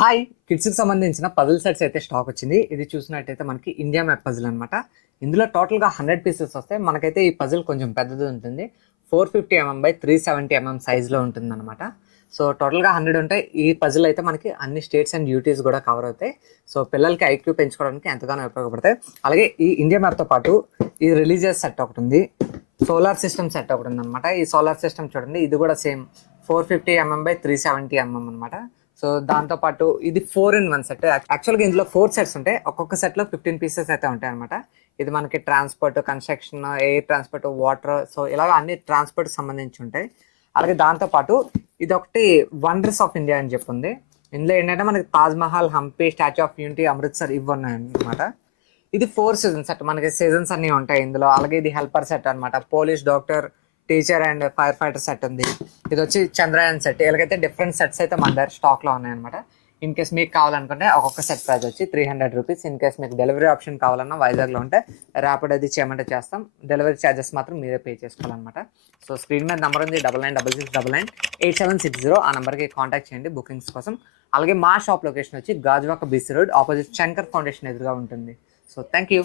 Hi, కిడ్స్కి సంబంధించిన puzzle sets అయితే స్టాక్ వచ్చింది. ఇది చూసినట్టయితే మనకి ఇండియా మ్యాప్ పజిల్ అనమాట. ఇందులో టోటల్గా 100 పీసెస్ వస్తాయి. మనకైతే ఈ పజిల్ కొంచెం పెద్దది ఉంటుంది. 450 mm బై 370 mm సైజ్లో ఉంటుంది అనమాట. సో టోటల్గా 100 ఉంటాయి. ఈ పజిల్ అయితే మనకి అన్ని స్టేట్స్ అండ్ డ్యూటీస్ కూడా కవర్ అవుతాయి. సో పిల్లలకి ఐక్యూ పెంచుకోవడానికి ఎంతగానో ఉపయోగపడతాయి. అలాగే ఈ ఇండియా మ్యాప్తో పాటు ఈ రిలీజియస్ సెట్ ఒకటి ఉంది, సోలార్ సిస్టమ్ సెట్ ఒకటి ఉంది అనమాట. ఈ సోలార్ సిస్టమ్ చూడండి, ఇది కూడా సేమ్ 450 mm బై 370 mm అనమాట. సో దాంతోపాటు ఇది 4-in-1 సెట్. యాక్చువల్గా ఇందులో 4 సెట్స్ ఉంటాయి. ఒక్కొక్క సెట్లో 15 పీసెస్ అయితే ఉంటాయి అనమాట. ఇది మనకి transport, construction, air transport, water, so ఇలాగ అన్ని ట్రాన్స్పోర్ట్ సంబంధించి ఉంటాయి. అలాగే దాంతోపాటు ఇది ఒకటి వండర్స్ ఆఫ్ ఇండియా అని చెప్పింది. ఇందులో ఏంటంటే మనకి Taj Mahal, Hampi, statue of unity, Amritsar ఇవి ఉన్నాయి అనమాట. ఇది 4 సీజన్స్ సెట్. మనకి సీజన్స్ అన్నీ ఉంటాయి ఇందులో. అలాగే ఇది హెల్పర్ సెట్ అనమాట. Police, doctor, teacher and fire fighter set ఉంది. ఇది వచ్చి చంద్రయాన్ సెట్. ఇలాగైతే డిఫరెంట్ సెట్స్ అయితే మన దగ్గర స్టాక్లో ఉన్నాయన్నమాట. ఇన్ కేస్ మీకు కావాలనుకుంటే ఒక్కొక్క సెట్ ప్రైస్ వచ్చి 300 రూపీస్. ఇన్ కేస్ మీకు డెలివరీ ఆప్షన్ కావాలన్నా వైజాగ్లో ఉంటే ర్యాపిడ్ అది చేయమంటే చేస్తాం. డెలివరీ ఛార్జెస్ మాత్రం మీరే పే చేసుకోవాలన్నమాట. సో స్క్రీన్ మీద నెంబర్ ఉంది 9966998760. ఆ నెంబర్కి కాంటాక్ట్ చేయండి బుకింగ్స్ కోసం. అలాగే మా షాప్ లొకేషన్ వచ్చి Gajuwaka BC road opposite Shankar foundation ఎదురుగా ఉంటుంది. So thank you.